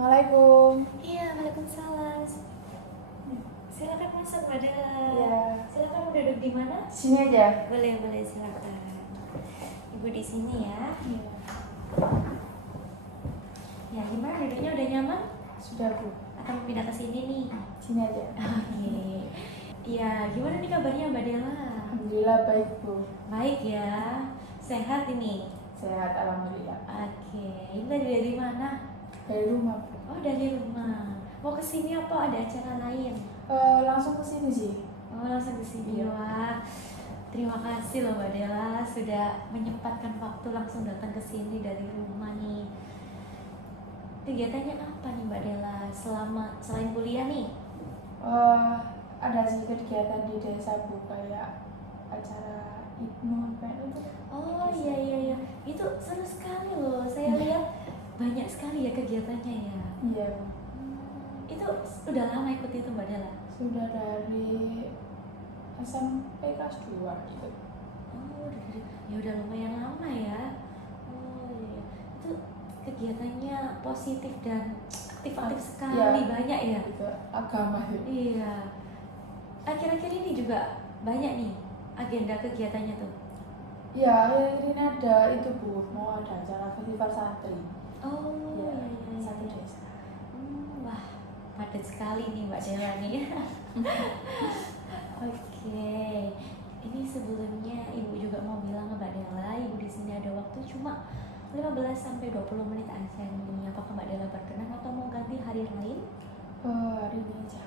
Assalamualaikum. Iya, waalaikumsalam. Silakan masuk, Madela. Iya. Silakan mau duduk di mana? Sini aja. Boleh, boleh, silakan. Ibu di sini ya. Iya. Ya, gimana duduknya udah nyaman? Sudah, Bu. Atau mau pindah ke sini nih? Sini aja. Oke. Iya, gimana nih kabarnya Mbak Dela? Alhamdulillah baik, Bu. Baik ya. Sehat ini? Sehat, alhamdulillah. Oke. Ini tadi dari mana? Dari rumah, Bu. Oh, dari rumah. Mau ke sini apa ada acara lain? Langsung ke sini sih. Oh, langsung ke sini. Iya. Wah, terima kasih loh Mbak Dela sudah menyempatkan waktu langsung datang ke sini dari rumah nih. Kegiatannya apa nih Mbak Dela selain kuliah nih? Ada sih kegiatan di desa, Bu, kayak acara IPNO kayak itu. Oh iya. Itu seru sekali loh. Saya lihat banyak sekali ya kegiatannya ya. Iya, Bu. Itu udah lama ikut itu Mbak Dela? Sudah dari SMP kelas 2 gitu. Oh, ya udah lumayan lama ya. Oh iya. Itu kegiatannya positif dan aktif sekali, Iya. banyak ya. Itu agama ya. Iya. Akhir-akhir ini juga banyak nih agenda kegiatannya tuh. Iya, akhir ini ada itu, Bu, mau ada acara festival santri. Oh Iya, iya. satu desa. Wah, padat sekali nih Mbak Dela nih. Oke. Ini sebelumnya Ibu juga mau bilang ke Mbak Dela, Ibu di sini ada waktu cuma 15 sampai 20 menit aja nih. Apakah Mbak Dela berkenan atau mau ganti hari lain? Hari ini aja.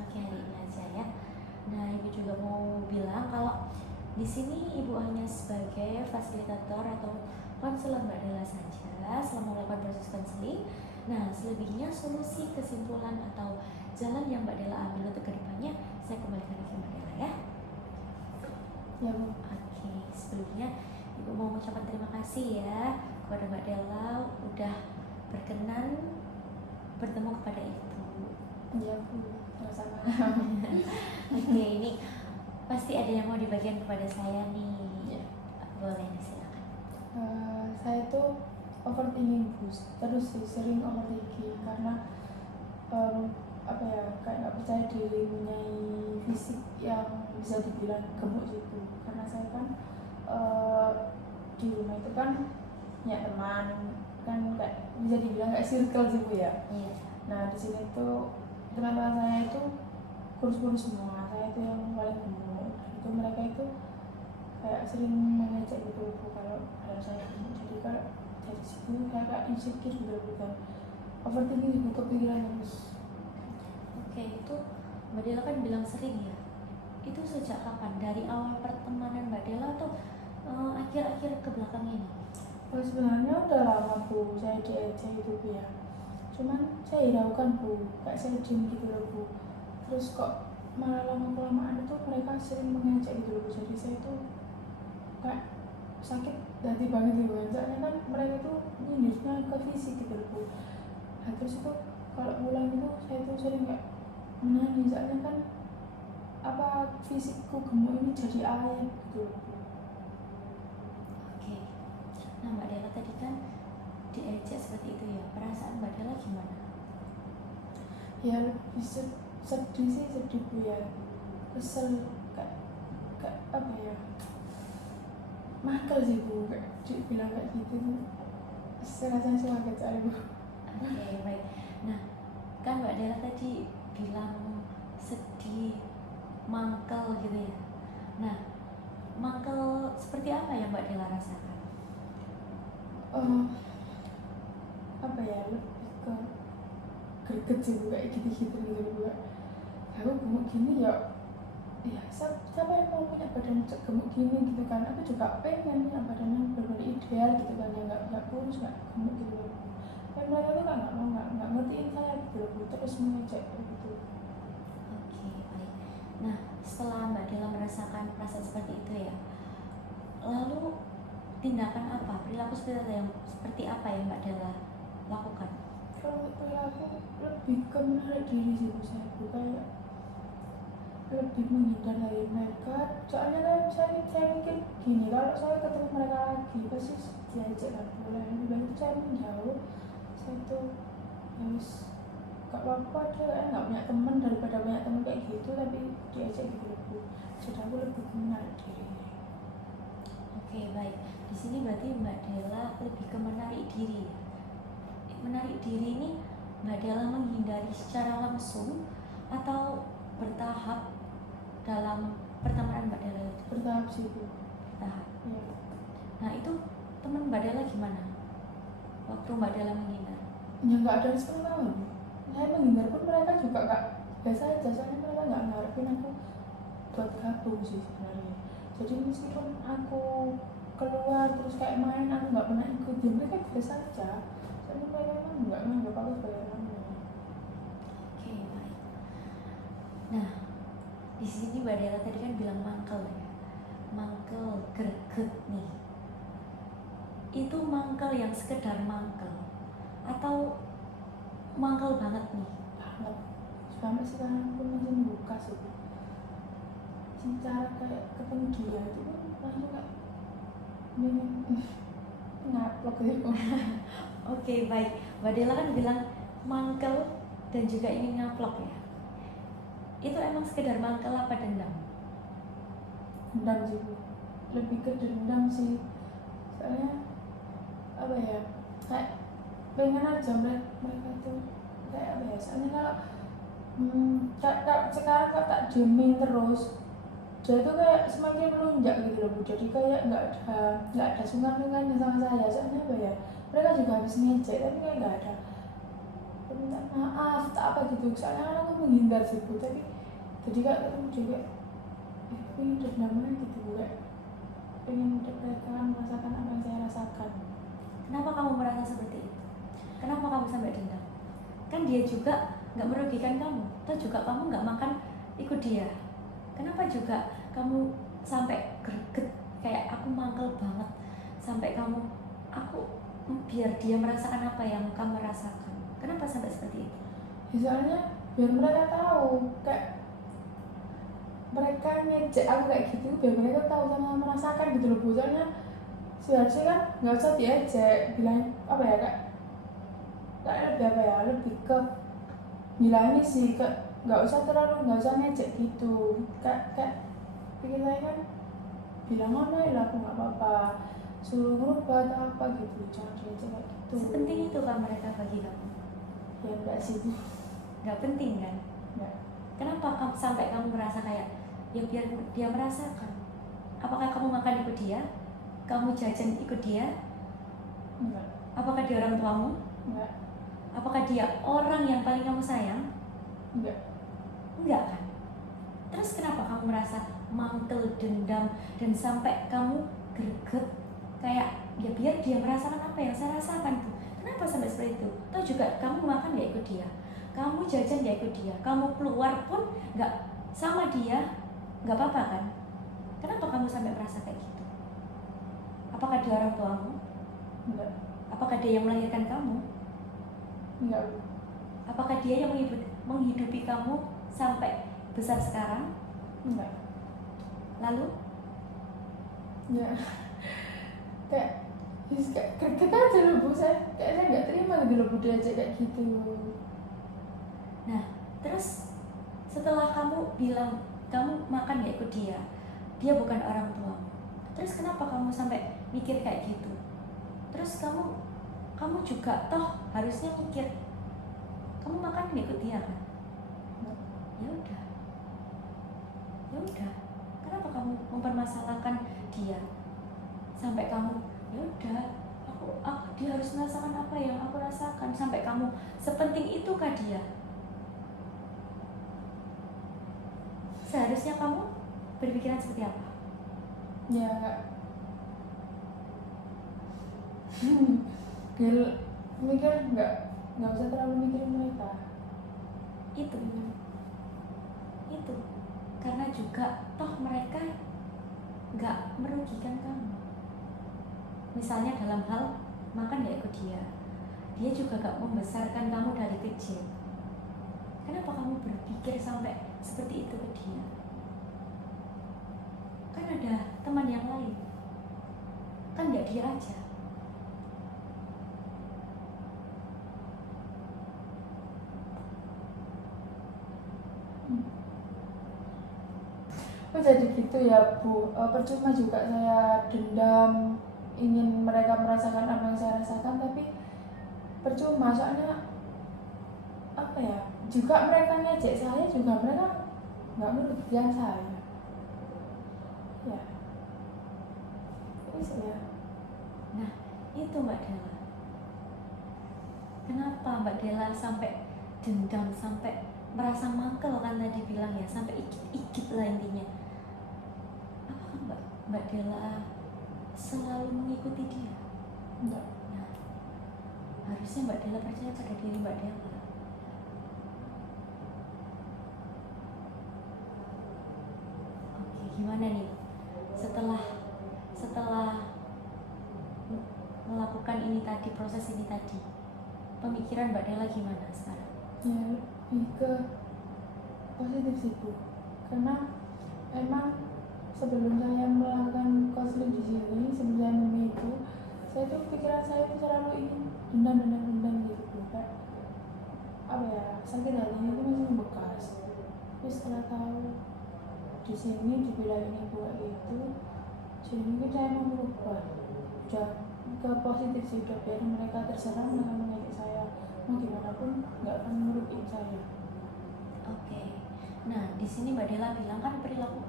Oke, hari ini aja ya. Nah, Ibu juga mau bilang kalau di sini Ibu hanya sebagai fasilitator atau konselor Mbak Dela saja selama melakukan proses konseling. Nah, selebihnya solusi, kesimpulan atau jalan yang Mbak Dela ambil untuk kedepannya saya kembalikan lagi ke Mbak Dela ya. Ya, Bu. Oke, sebelumnya Ibu mau mengucapkan terima kasih ya kepada Mbak Dela udah berkenan bertemu kepada Ibu. Iya, Bu. Sama-sama. Oke, ini pasti ada yang mau dibagikan kepada saya nih. Iya. Boleh silakan. Saya tuh overthinking, Bu. Terus sih sering overthinking karena kayak nggak percaya diri, punya fisik yang bisa dibilang gemuk gitu. Karena saya kan di rumah itu kan punya teman, kan kayak bisa dibilang kayak circle sih, Bu, ya. Iya. Nah, di sini tuh teman-teman saya itu kurus-kurus semua, saya itu yang paling gemuk. Itu mereka itu kayak sering mengejek gitu, Bu, kalau saya gemuk. Jadi kalau dari situ kayak insecure gitu, bukan overthinking gitu, kepikiran terus. Oke, itu Mbak Dela kan bilang sering ya. Itu sejak kapan? Dari awal pertemanan Mbak Dela atau akhir-akhir ke belakang ini? Sebenarnya udah lama, Bu, saya diejek itu, Bu, ya. Cuman saya hiraukan, Bu, kayak saya diem gitu loh, Bu. Terus kok malah lama-kelamaan itu mereka sering mengejek gitu loh, Bu. Jadi saya itu kayak sakit hati banget gitu kan. Soalnya kan mereka itu nyindirnya ke fisik gitu loh, Bu. Nah, terus itu kalau pulang itu saya itu sering kayak menangis, soalnya kan fisikku gemuk ini jadi aib gitu loh, Bu. Oke. Nah, Mbak Dela tadi kan diejek seperti itu ya. Perasaan Mbak Dela gimana? Ya lebih sedih sih, sedih, Bu, ya. Kesel, kayak apa ya, mangkel sih, Bu, kayak dibilang kayak gitu. Saya rasanya sih kaget sekali, Bu. Oke, baik. Nah, kan Mbak Dela tadi bilang sedih, mangkel gitu ya. Nah, mangkel seperti apa yang Mbak Dela rasakan? Apa ya, lebih ke greget sih, Bu, kayak gitu-gitu gitu, Bu. Aku gemuk gini ya siapa yang mau punya badan gemuk gini gitu kan. Aku juga pengen punya badan yang benar-benar ideal gitu kan, yang nggak kurus, nggak gemuk gitu loh. Dan mereka tuh nggak ngertiin saya gitu loh, Bu. Terus mengejek gitu. Oke, baik. Nah, setelah Mbak Dela merasakan perasaan seperti itu ya, lalu tindakan apa, perilaku seperti apa yang Mbak Dela lakukan? Kalau perilaku lebih ke menarik diri sih, Bu, saya, Bu, kayak lebih menghindar dari mereka. Soalnya kan saya mikir gini, kalau saya ketemu mereka lagi pasti diajak kan, boleh lebih baik saya menjauh. Saya tuh harus apa-apa dia kayak nggak punya teman daripada punya teman kayak gitu tapi diajak gitu loh Bu. Jadi aku lebih menarik diri. Oke, baik. Di sini berarti Mbak Dela lebih ke menarik diri. Menarik diri ini Mbak Dela menghindari secara langsung atau bertahap dalam pertemanan Mbak Dela itu? Bertahap sih Bu. Bertahap. Ya. Nah, itu teman Mbak Dela gimana? Waktu Mbak Dela menghindar? Ya nggak ada respon apa-apa Bu. Saya menghindar pun mereka juga nggak biasa aja, soalnya mereka nggak ngarepin aku buat gabung sih sebenarnya. Jadi meskipun aku keluar terus kayak main, aku nggak pernah ikut, ya mereka biasa aja. Soalnya mereka emang nggak nganggap aku sebagai temannya. Oke, baik. Nah, di sini Mbak Dela tadi kan bilang mangkel ya, mangkel, greget nih. Itu mangkel yang sekedar mangkel atau mangkel banget nih? Banget. Sampai sekarang pun masih membuka sih. Cara kayak ketemu dia itu pun langsung kayak ingin ngaplok gitu. Oke, baik. Mbak Dela kan bilang mangkel dan juga ingin ngaplok ya. Itu emang sekedar mangkel apa dendam? Dendam sih Bu. Lebih ke dendam sih. Soalnya apa ya, kayak pengen aja mereka tuh kayak apa ya, soalnya kalau kayak sekarang kalau tak diemin terus dia tuh kayak semakin melunjak gitu loh Bu. Jadi kayak nggak ada sungkan-sungkannya sama saya. Soalnya apa ya, mereka juga habis ngejek tapi kayak nggak ada permintaan maaf tak apa gitu. Soalnya kan aku menghindar sih Bu, tapi jadi kayak ketemu juga pengen dendam aja gitu Bu, kayak pengen mereka merasakan apa yang saya rasakan. Kenapa kamu merasa seperti itu? Kenapa kamu sampai dendam? Kan dia juga nggak merugikan kamu, atau juga kamu nggak makan ikut dia. Kenapa juga kamu sampai greget kayak aku mangkel banget sampai kamu biar dia merasakan apa yang kamu rasakan? Kenapa sampai seperti itu? Ya, soalnya biar mereka tahu kayak mereka ngejek aku kayak gitu, biar mereka tahu sama merasakan gitu loh Bu. Soalnya seharusnya kan nggak usah diajak, bilang apa ya, kayak lebih apa ya, lebih ke bilangnya sih ke nggak usah ngejek gitu. Kayak pikir saya kan bilang aja lah aku nggak apa-apa, suruh ngerubah atau apa gitu, jangan diajak kayak gitu. Sepenting itu kan mereka bagi kamu? Ya enggak sih Bu. Nggak penting kan? Enggak. Kenapa sampai kamu merasa kayak ya biar dia merasakan? Apakah kamu makan ikut dia? Kamu jajan ikut dia? Enggak. Apakah dia orang tuamu? Enggak. Apakah dia orang yang paling kamu sayang? Enggak. Enggak kan? Terus kenapa kamu merasa mangkel, dendam, dan sampai kamu greget kayak ya biar dia merasakan apa yang saya rasakan tuh? Kenapa sampai seperti itu? Atau juga kamu makan gak ikut dia, kamu jajan gak ikut dia, kamu keluar pun gak sama dia, gak apa-apa kan? Kenapa kamu sampai merasa kayak gitu? Apakah dia orang tuamu? Enggak. Apakah dia yang melahirkan kamu? Enggak. Apakah dia yang menghidupi kamu sampai besar sekarang? Enggak. Lalu? Ya kayak greget aja loh Bu, saya nggak terima gitu loh Bu diajak kayak gitu. Nah, terus setelah kamu bilang kamu makan gak ikut dia, dia bukan orang tuamu, terus kenapa kamu sampai mikir kayak gitu? Terus kamu juga toh harusnya mikir kamu makan gak ikut dia kan? Ya udah, kenapa kamu mempermasalahkan dia sampai kamu ya udah dia harus merasakan apa yang aku rasakan, sampai kamu sepenting itukah dia? Seharusnya kamu berpikiran seperti apa? Ya mikir nggak usah terlalu mikirin mereka. Itu karena juga toh mereka nggak merugikan kamu. Misalnya dalam hal makan gak ikut dia juga gak membesarkan kamu dari kecil. Kenapa kamu berpikir sampai seperti itu ke dia? Kan ada teman yang lain, kan gak dia aja. kok jadi gitu ya Bu. Percuma juga saya dendam ingin mereka merasakan apa yang saya rasakan, tapi percuma soalnya apa ya, juga mereka ngejek saya juga mereka nggak merugikan saya ya. Wis ya. Nah, itu Mbak Dela. Kenapa Mbak Dela sampai dendam, sampai merasa mangkel kan tadi bilang ya, sampai ikit-ikit lah intinya. Apakah Mbak Dela selalu mengikuti dia? Enggak. Nah, harusnya Mbak Dela percaya pada diri Mbak Dela. Oke, gimana nih? Setelah melakukan ini tadi, proses ini tadi, pemikiran Mbak Dela gimana sekarang? Ya lebih ke positif sih Bu, karena emang sebelum saya melakukan konseling di sini, sebelum saya memilih itu, saya tuh pikiran saya tuh selalu ingin dendam gitu Bu. Kayak apa ya, sakit hatinya itu masih membekas. Tapi setelah tahu di sini dibilang ini buat gitu, jadi mungkin saya mau berubah, udah ke positif sih, udah biar mereka terserah, mereka mengajak saya mau gimana pun nggak akan merugikan saya. Oke. Nah, di sini Mbak Dela bilang kan perilaku.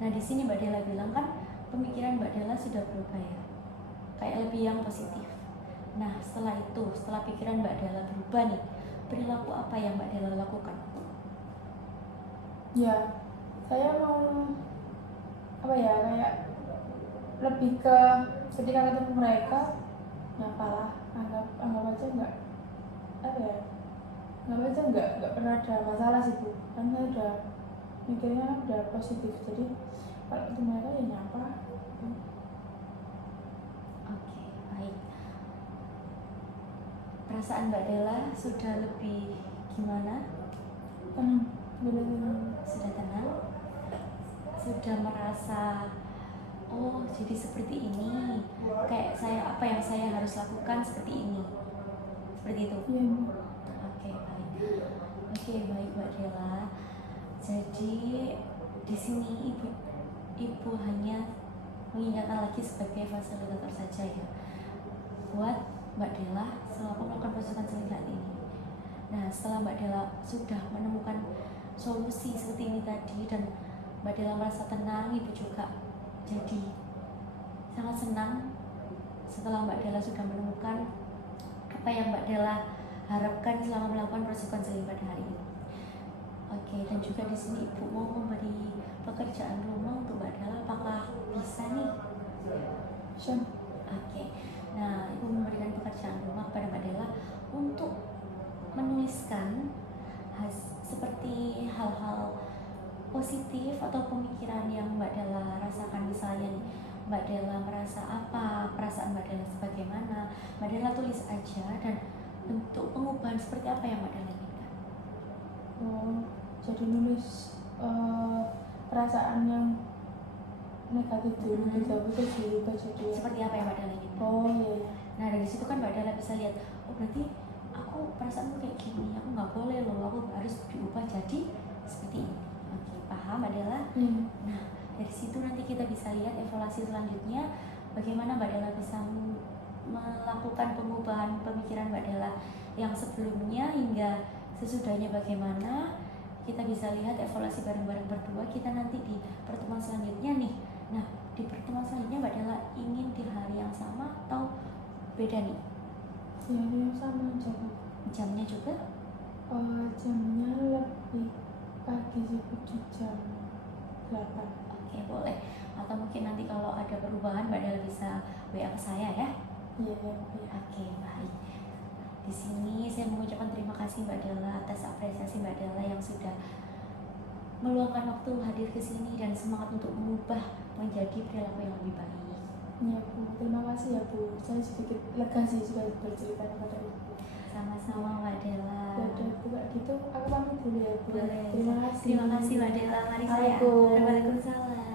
Nah, di sini Mbak Dela bilang kan pemikiran Mbak Dela sudah berubah ya, kayak lebih yang positif. Nah, setelah itu, setelah pikiran Mbak Dela berubah nih, perilaku apa yang Mbak Dela lakukan? Ya, saya mau apa ya, kayak lebih ke ketika ketemu mereka, nyapalah, anggap aja nggak apa ya, anggap aja nggak pernah ada masalah sih Bu, kan saya udah mikirnya udah positif, jadi kalau ketemu mereka ya nyapa. Oke, baik. Perasaan Mbak Dela sudah lebih gimana? Tenang, bener-bener. Sudah tenang? Sudah merasa, oh jadi seperti ini, kayak saya, apa yang saya harus lakukan seperti ini, seperti itu? Iya Bu. Oke, baik. Oke, baik Mbak Dela. Jadi di sini ibu hanya mengingatkan lagi sebagai fasilitator saja ya, buat Mbak Dela selama melakukan proses konseling saat ini. Nah, setelah Mbak Dela sudah menemukan solusi seperti ini tadi dan Mbak Dela merasa tenang, ibu juga jadi sangat senang setelah Mbak Dela sudah menemukan apa yang Mbak Dela harapkan selama melakukan proses konseling pada hari ini. Oke, dan juga di sini ibu mau memberi pekerjaan rumah untuk Mbak Dela, apakah bisa nih? Bisa. Oke, nah ibu memberikan pekerjaan rumah kepada Mbak Dela untuk menuliskan seperti hal-hal positif atau pemikiran yang Mbak Dela rasakan. Misalnya nih, Mbak Dela merasa apa, perasaan Mbak Dela sebagaimana, Mbak Dela tulis aja, dan bentuk pengubahan seperti apa yang Mbak Dela inginkan. Oh, jadi nulis perasaan yang negatif dulu, kita dirubah jadi seperti apa yang Mbak Dela inginkan. oh iya. Nah, dari situ kan Mbak Dela bisa lihat, oh berarti aku perasaanku kayak gini, aku nggak boleh loh, aku harus diubah jadi seperti ini. Oke, paham Mbak Dela? Nah, dari situ nanti kita bisa lihat evaluasi selanjutnya, bagaimana Mbak Dela bisa melakukan pengubahan pemikiran Mbak Dela yang sebelumnya hingga sesudahnya bagaimana. Kita bisa lihat evaluasi bareng-bareng berdua kita nanti di pertemuan selanjutnya nih. Nah, di pertemuan selanjutnya Mbak Dela ingin di hari yang sama atau beda nih? Ya, yang sama aja Bu. Jamnya juga? Jamnya lebih pagi sih Bu, di jam 8. Oke, boleh. Atau mungkin nanti kalau ada perubahan Mbak Dela bisa WA ke saya ya. Iya. Oke, baik. Di sini saya mengucapkan terima kasih Mbak Dela atas apresiasi Mbak Dela yang sudah meluangkan waktu hadir ke sini dan semangat untuk mengubah menjadi perilaku yang lebih baik. Iya Bu, terima kasih ya Bu. Saya sedikit lega sih sudah bercerita kepada Ibu. Sama-sama Mbak Dela. Udah Bu, kayak gitu aku pamit dulu ya Bu. Boleh. Terima kasih. Terima kasih Mbak Dela. Mari saya. Assalamualaikum. Waalaikumsalam.